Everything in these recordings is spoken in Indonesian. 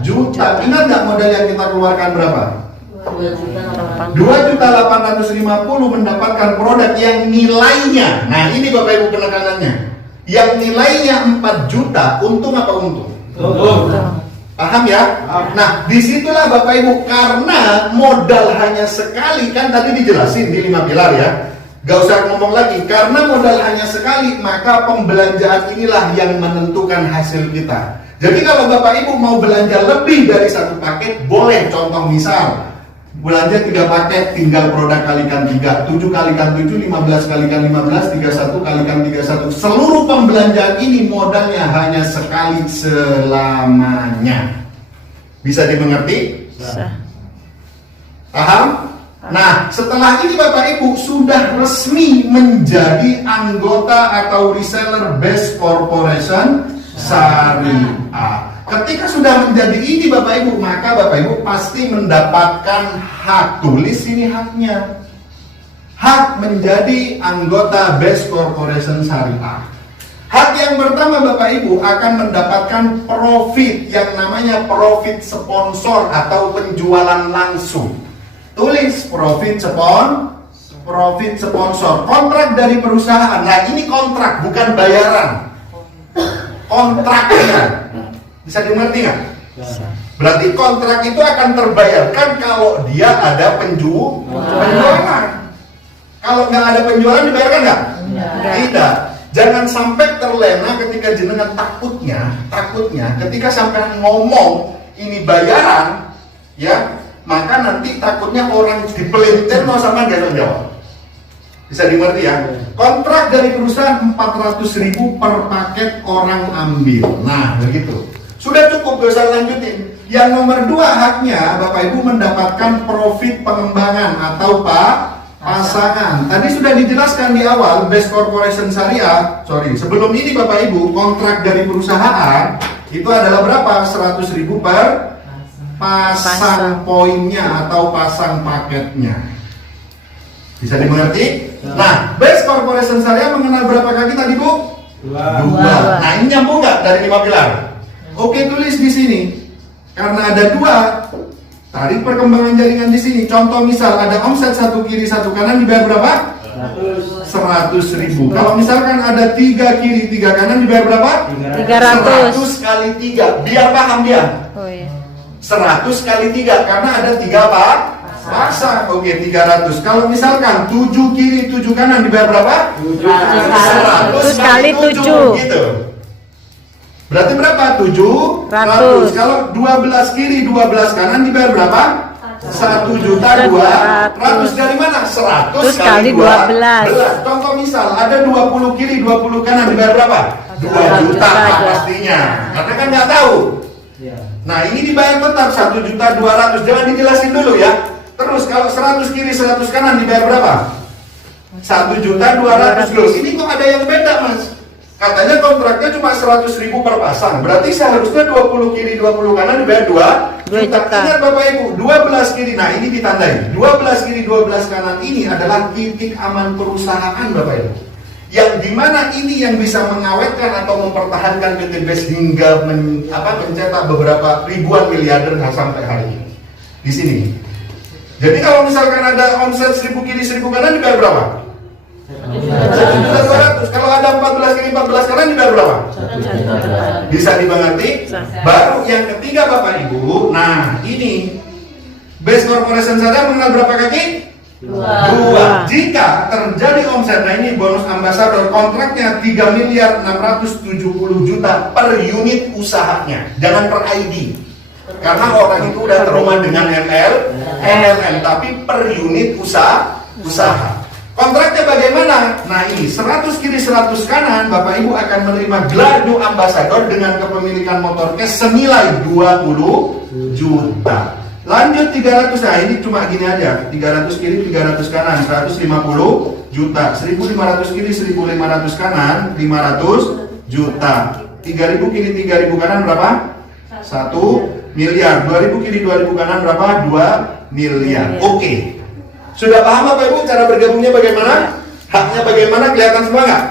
juta. Ingat nggak modal yang kita keluarkan berapa? 2.850.000 mendapatkan produk yang nilainya. Nah ini Bapak Ibu penekanannya. Yang nilainya 4 juta, untung apa untung? Paham ya? Nah disitulah Bapak Ibu, karena modal hanya sekali, kan tadi dijelasin di 5 pilar ya. Gak usah ngomong lagi, karena modal hanya sekali, maka pembelanjaan inilah yang menentukan hasil kita. Jadi kalau Bapak Ibu mau belanja lebih dari 1 paket, boleh. Contoh misal, belanja 3 paket, tinggal produk kalikan 3, 7 kalikan 7, 15 kalikan 15, 31 kalikan 31. Seluruh pembelanjaan ini modalnya hanya sekali selamanya. Bisa dimengerti? Bisa. Paham? Nah, setelah ini Bapak Ibu sudah resmi menjadi anggota atau reseller Best Corporation Syariah. Ketika sudah menjadi ini Bapak Ibu, maka Bapak Ibu pasti mendapatkan hak. Tulis ini haknya. Hak menjadi anggota Best Corporation Syariah. Hak yang pertama Bapak Ibu akan mendapatkan profit yang namanya profit sponsor atau penjualan langsung. Tulis profit sponsor. Kontrak dari perusahaan. Nah ini kontrak, bukan bayaran. Kontraknya. Bisa dimengerti nggak? Berarti kontrak itu akan terbayarkan kalau dia ada penjualan. Kalau nggak ada penjualan dibayarkan nggak? Tidak. Jangan sampai terlena ketika jenengan takutnya ketika sampai ngomong ini bayaran, ya, maka nanti takutnya orang dipelintir mau sama dia jawab. Bisa dimengerti ya? Kontrak dari perusahaan 400.000 per paket orang ambil. Nah, begitu. Sudah cukup, gak usah lanjutin. Yang nomor 2 haknya Bapak Ibu mendapatkan profit pengembangan atau pasangan. Tadi sudah dijelaskan di awal Best Corporation Syariah. Sebelum ini Bapak Ibu, kontrak dari perusahaan itu adalah berapa? 100.000 per pasang poinnya atau pasang paketnya. Bisa dimengerti? Nah, Best Corporation Syariah mengenal berapa kaki tadi Bu? 2. Nah ini nyambung nggak dari 5 pilar? Oke, tulis di sini. Karena ada 2, tarik perkembangan jaringan di sini. Contoh misal ada omset 1 kiri 1 kanan dibayar berapa? 100.000. Kalau misalkan ada 3 kiri 3 kanan dibayar berapa? 300 kali 3. Biar paham dia. Oh iya. 100 kali 3 karena ada 3 apa? Pasang. Oke, 300. Kalau misalkan 7 kiri 7 kanan dibayar berapa? 100 kali 7 gitu. Berarti berapa? 700. Kalau 12 kiri 12 kanan dibayar berapa? 1.200.000 dari mana? 100 kali 12. Contoh misal ada 20 kiri 20 kanan dibayar berapa? 2 juta pastinya. Karena kan nggak tahu. Nah ini dibayar tetap 1.200.000. Jangan dijelasin dulu ya. Terus kalau 100 kiri 100 kanan dibayar berapa? 1.200.000. Loh, ini kok ada yang beda Mas? Katanya kontraknya cuma 100.000 per pasang. Berarti seharusnya 20 kiri 20 kanan dibayar 2 juta. Ingat Bapak Ibu, 12 kiri. Nah ini ditandai. 12 kiri 12 kanan ini adalah titik aman perusahaan Bapak Ibu. Yang dimana ini yang bisa mengawetkan atau mempertahankan PT Best hingga mencetak beberapa ribuan miliarder sampai hari ini. Di sini. Jadi kalau misalkan ada omset 1.000 kiri 1.000 kanan dibayar berapa? 1.200.000. Kalau ada 14 kiri 14 kanan dibayar berapa? Bisa dimengerti? Baru yang ketiga Bapak Ibu. Nah ini Best Corporation Syariah mengenal berapa kaki? 2. Jika terjadi omset, nah ini bonus ambassador, kontraknya 3.670.000.000 per unit usahanya. Jangan per ID. Karena orang itu udah trauma dengan MLM, tapi per unit usaha. Kontraknya bagaimana? Nah ini 100 kiri 100 kanan, Bapak Ibu akan menerima Glado Ambassador dengan kepemilikan motor cash senilai 20 juta. Lanjut 300, nah ini cuma gini aja, 300 kiri 300 kanan 150 juta, 1.500 kiri 1.500 kanan 500 juta, 3.000 kiri 3.000 kanan berapa? 1 miliar, 2.000 kiri 2.000 kanan berapa? 2 miliar. Oke. Sudah paham Bapak Ibu cara bergabungnya bagaimana? Haknya bagaimana? Kelihatan semua nggak?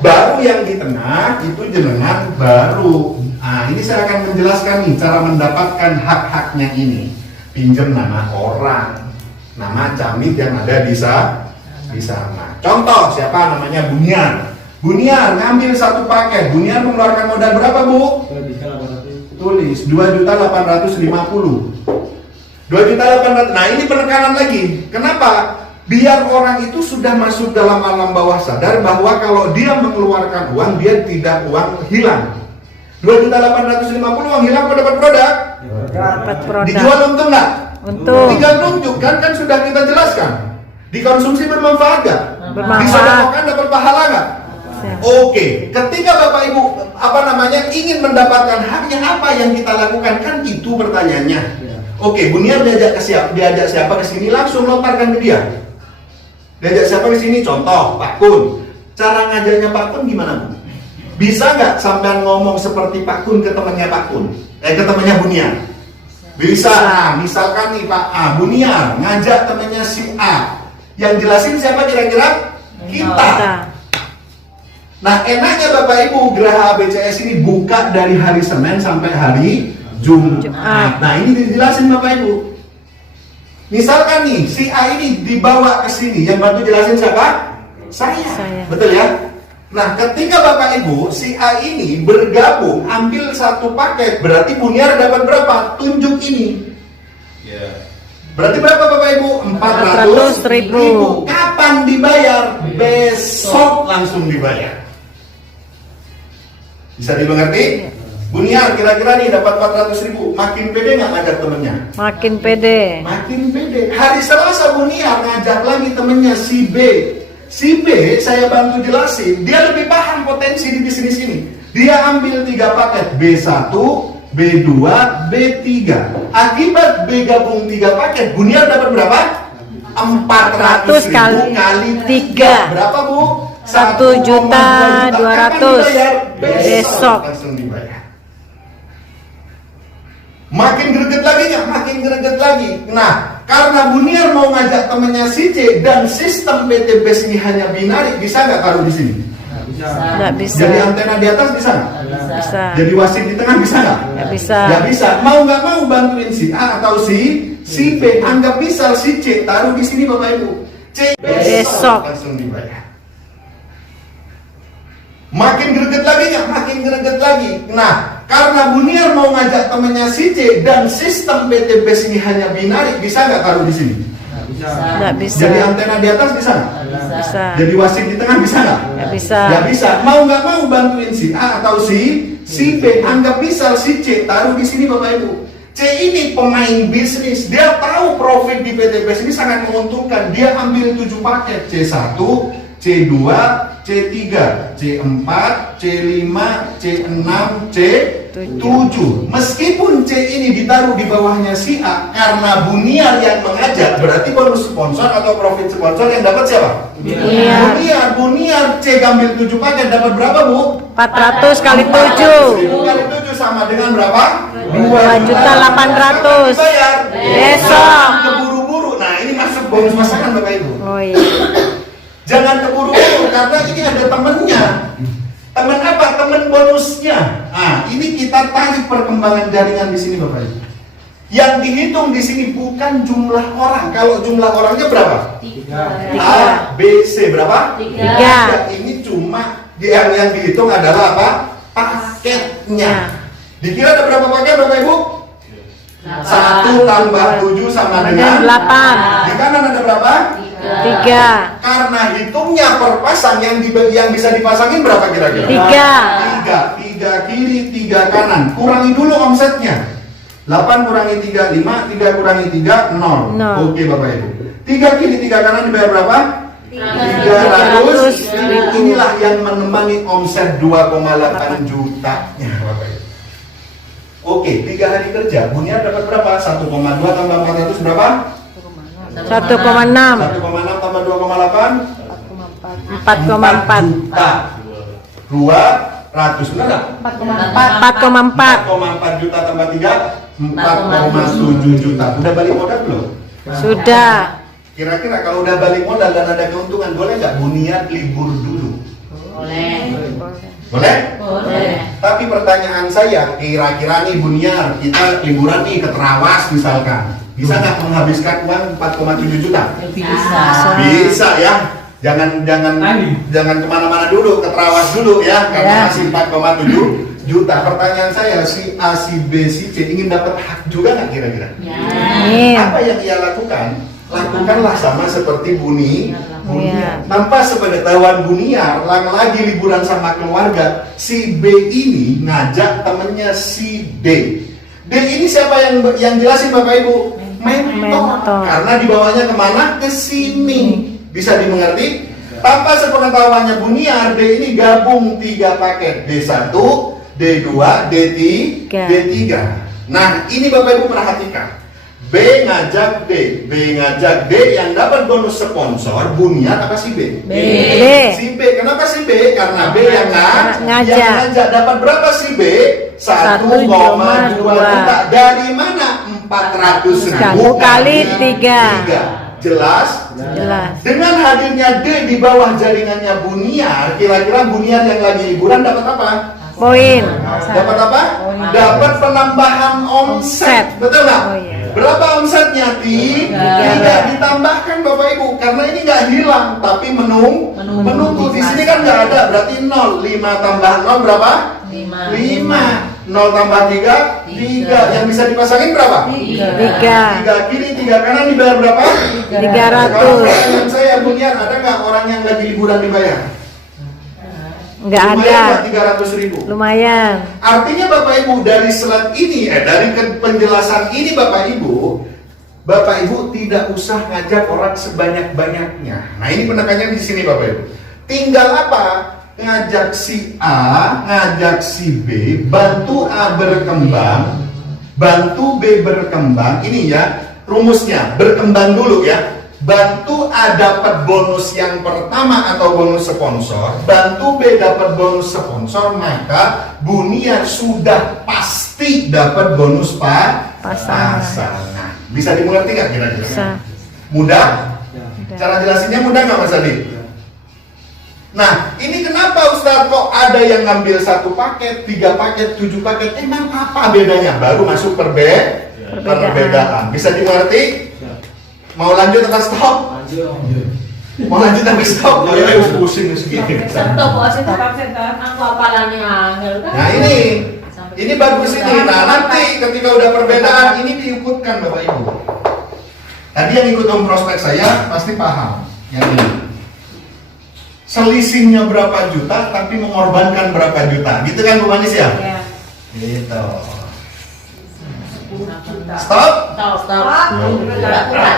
Baru yang di tengah itu jenengan baru Nah, ini saya akan menjelaskan nih cara mendapatkan hak-haknya ini. Pinjam nama orang, nama Camit yang ada di sana. Contoh, siapa namanya Buniar. Buniar ngambil satu paket. Buniar mengeluarkan modal berapa, Bu? Tulis 2.850. 2.800. Nah, ini penekanan lagi. Kenapa? Biar orang itu sudah masuk dalam alam bawah sadar bahwa kalau dia mengeluarkan uang, dia tidak uang hilang. 2.850 uang hilang, dapat produk? Dapat produk. Dijual untung nggak? Untung. Tinggal nunjuk kan sudah kita jelaskan. Dikonsumsi bermanfaat nggak? Bermanfaat. Disedekahkan dapat pahala nggak? Oke, ketika Bapak Ibu ingin mendapatkan haknya, apa yang kita lakukan? Kan itu pertanyaannya. Oke, Buniar diajak siapa ke sini, langsung lontarkan ke dia. Diajak siapa ke sini? Contoh, Pak Kun. Cara ngajarnya Pak Kun gimana, Bu? Bisa nggak sampean ngomong seperti Pak Kun ke temannya Pak Kun? Ke temannya Buniar? Bisa. Nah, misalkan nih Pak Buniar ngajak temannya si A. Yang jelasin siapa kira-kira? Kita. Nah, enaknya Bapak Ibu, Geraha ABCS ini buka dari hari Senin sampai hari Jumat. Nah, ini dijelasin Bapak Ibu. Misalkan nih, si A ini dibawa ke sini, yang bantu jelasin siapa? Saya. Betul ya? Nah, ketika Bapak Ibu, si A ini bergabung, ambil satu paket, berarti Buniar dapat berapa? Tunjuk ini. Berarti berapa Bapak Ibu? 400.000. Kapan dibayar? Besok langsung dibayar. Bisa dimengerti? Buniar kira-kira nih dapat 400.000. Makin pede nggak ngajak temennya? Makin pede. Hari Selasa Buniar ngajak lagi temennya si B. Si B saya bantu jelasin, dia lebih paham potensi di bisnis ini. Dia ambil 3 paket, B1, B2, B3. Akibat B gabung 3 paket, Buniar dapat berapa? 400.000 kali 3. Berapa, Bu? 1.200.000 besok. Langsung dibayar. Makin greget lagi nggak? Makin greget lagi. Nah, karena Buniar mau ngajak temennya si C dan sistem PT BES ini hanya binari, bisa nggak taruh di sini? Nggak bisa. Jadi antena di atas bisa nggak? Bisa. Jadi wasit di tengah bisa nggak? Nggak bisa. Nggak bisa. Mau nggak mau bantuin si A atau si B. Anggap misal si C taruh di sini Bapak Ibu. C besok langsung dibayar. Makin greget lagi nggak? Makin greget lagi. Nah, karena Buniar mau ngajak temennya si C dan sistem PT BES ini hanya binari, bisa nggak taruh di sini? Nggak bisa. Jadi antena di atas bisa nggak? Bisa. Jadi wasit di tengah bisa nggak? Nggak bisa. Nggak bisa. Mau nggak mau bantuin si A atau si B. Anggap misal si C taruh di sini Bapak Ibu. C ini pemain bisnis, dia tahu profit di PT BES ini sangat menguntungkan. Dia ambil 7 paket, C1, C2, C3, C4, C5, C6, C7. Meskipun C ini ditaruh di bawahnya si A, karena Buniar yang mengajak, berarti bonus sponsor atau profit sponsor yang dapat siapa? Buniar C ambil 7 paket dapat berapa, Bu? 400 kali 7. 1.000 kali 7 sama dengan berapa? 2.800.000 besok. Keburu-buru. Nah, ini masuk bonus pasangan Bapak Ibu. Oh iya. Jangan keburu-buru karena ini ada temennya. Temen apa? Temen bonusnya. Nah, ini kita tarik perkembangan jaringan di sini Bapak Ibu. Yang dihitung di sini bukan jumlah orang. Kalau jumlah orangnya berapa? 3. A, B, C berapa? 3. Ini cuma yang dihitung adalah apa? Paketnya. Dikira ada berapa paket Bapak Ibu? 1 tambah 7 sama dengan 8. Di kanan ada berapa? 3. Karena hitungnya per pasang yang bisa dipasangin berapa kira-kira? 3 kiri 3 kanan. Kurangi dulu omsetnya. 8 kurangi 3 5, 3 kurangi 3 0. Oke Bapak Ibu. 3 kiri 3 kanan dibayar berapa? 300. Inilah yang menemani omset 2,8 jutanya Bapak Ibu. Oke, 3 hari kerja Buniar dapat berapa? 1,2 tambah 400 berapa? 1,6. 1,6 tambah 2,8 4,4 juta. 200 benar nggak? 4,4 4,4 juta tambah 3 4,7 juta. Udah balik modal belum? sudah. Kira-kira kalau udah balik modal dan ada keuntungan, boleh nggak Buniar libur dulu? Boleh. Boleh? Boleh. Tapi pertanyaan saya, kira-kira nih Buniar, kita liburan nih ke Terawas misalkan, bisa nggak menghabiskan uang 4,7 juta? Bisa. Bisa ya. Jangan kemana-mana dulu, ke Terawas dulu ya, karena Ya. masih 4,7 juta. Pertanyaan saya, si A, si B, si C ingin dapat hak juga nggak kira-kira? Amin. Apa yang ia lakukan? Lakukanlah sama seperti Buniar. Tanpa sepengetahuan Buniar, lagi liburan sama keluarga, si B ini ngajak temennya si D. D ini siapa yang jelasin Bapak Ibu? Mentor. Karena dibawanya kemana? Ke sini. Bisa dimengerti? Tanpa sepengetahuannya Buniar, D ini gabung 3 paket, D1, D2, D3. Nah, ini Bapak Ibu perhatikan. B ngajak D, yang dapat bonus sponsor Buniar apa si B? B. Si B. Kenapa si B? Karena B yang ngajak. Dapat berapa si B? 1,2 juta. Dari mana? 400.000 kali 3. Jelas? Jelas. Dengan hadirnya D di bawah jaringannya Buniar, kira-kira Buniar yang lagi liburan dapat apa? Poin. Dapat apa? Dapat penambahan omset. Betul nggak? Oh, iya. Berapa omsetnya? 3. Ditambahkan Bapak Ibu, karena ini nggak hilang, tapi menunggu. Di sini kan nggak ada, berarti 0. 5 tambah 0 berapa? 5. 0 tambah 3, 3. Yang bisa dipasangin berapa? 3. 3 kiri, 3 kanan dibayar berapa? 300. Pertanyaan saya, Buniar, ada nggak orang yang lagi liburan dibayar? Enggak ada. 300.000. Lumayan. Artinya Bapak Ibu, dari slide ini, dari penjelasan ini Bapak Ibu tidak usah ngajak orang sebanyak-banyaknya. Nah, ini penekannya di sini Bapak Ibu. Tinggal apa? Ngajak si A, ngajak si B, bantu A berkembang, bantu B berkembang. Ini ya rumusnya, berkembang dulu ya. Bantu A dapat bonus yang pertama atau bonus sponsor, bantu B dapat bonus sponsor, maka Buniar sudah pasti dapat bonus pasangan. Bisa dimengerti nggak kira-kira? Bisa. Mudah? Cara jelasinnya mudah nggak Mas Adi? Nah, ini kenapa Ustadz kok ada yang ngambil 1 paket, 3 paket, 7 paket? Emang apa bedanya? Baru masuk perbedaan. Bisa dimengerti? Mau lanjut atau stop? Mau lanjut atau stop? Ayo pusing segini. Nah ini bagus ini. Nah nanti ketika udah perbedaan ini diikutkan Bapak Ibu. Tadi yang ikut prospek saya pasti paham. Yang ini. Selisihnya berapa juta tapi mengorbankan berapa juta. Gitu kan Bu Manis ya? Gitu. Stop.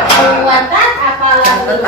Kekuatan apalagi